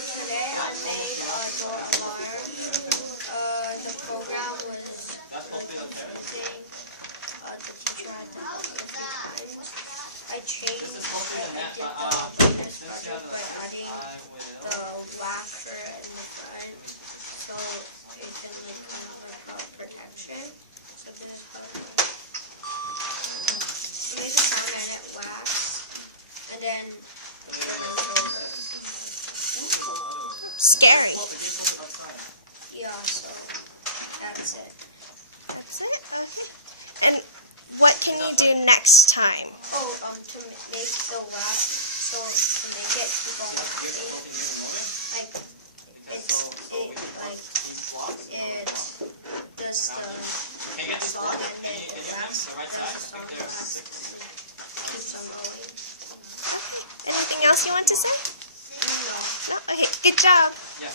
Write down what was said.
today I made a door alarm. The program was amazing. The teacher had to help me a few times. I changed the beginner's project by adding the washer in the front so it can look kind of like a protection. So this is how it looks. So made the sound and it waxed. And then scary. yeah, so that's it. That's it? Okay. And what can you do next time? Oh, to make the wax, so to make it go like it does the song and then it waxes the song keeps on going. Anything else you want to say? No. No? Okay, good job. Yeah.